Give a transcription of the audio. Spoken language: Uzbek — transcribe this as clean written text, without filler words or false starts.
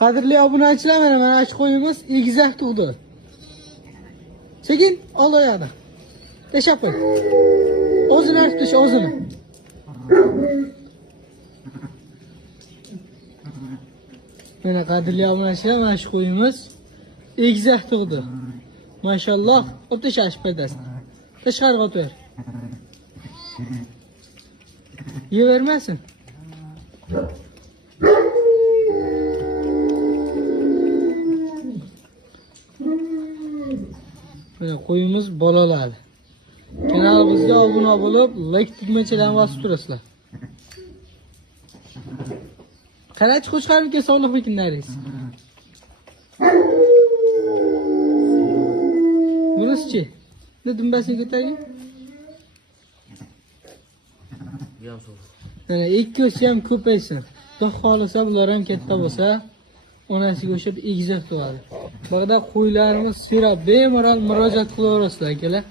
Qadrli obunachilar, mana shu qo'yimiz egizak tug'di. Sekin ol oyoqni. Tashab qo'y. O'zini artib tasha, o'zini. Mana qadrli obunachilar, mana shu qo'yimiz egizak tug'di. Mashalloh, o'p tashash paydasi. Tashqariga o'tver. Yevermasin. Mana qo'yimiz bolaladi. Kanalimizga obuna bo'lib, like tugmachalarini bosib turasizlar. Qarachi qo'shqarmikan sog'liq vakillarimiz. Buraschi. Ne dumbasiga ko'taring. Mana ikkosi ham ko'paysin. Xudo xolisa bular ham katta bo'lsa, onasiga o'xshab egizak tug'adi. Bug'da qo'ylarimiz sira bemalol murojaat qilaverasizlar akalar.